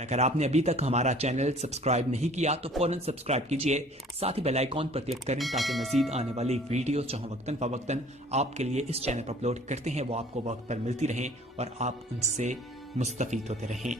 और अगर आपने अभी तक हमारा चैनल सब्सक्राइब नहीं किया तो फौरन सब्सक्राइब कीजिए, साथ ही बेल आइकॉन पर क्लिक करें ताकि मजीद आने वाली वीडियो जो हम वक्तन फवक्तन आपके लिए इस चैनल पर अपलोड करते हैं वो आपको वक्त पर मिलती रहें और आप उनसे मुस्तफीद होते रहें।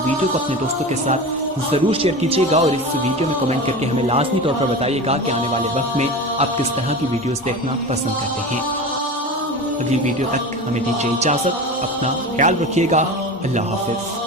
वीडियो को अपने दोस्तों के साथ ज़रूर शेयर कीजिएगा और इस वीडियो में कमेंट करके हमें लाजमी तौर पर बताइएगा कि आने वाले वक्त में आप किस तरह की वीडियोस देखना पसंद करते हैं। अगली वीडियो तक हमें दीजिए इजाज़त, अपना ख्याल रखिएगा। अल्लाह हाफिज़।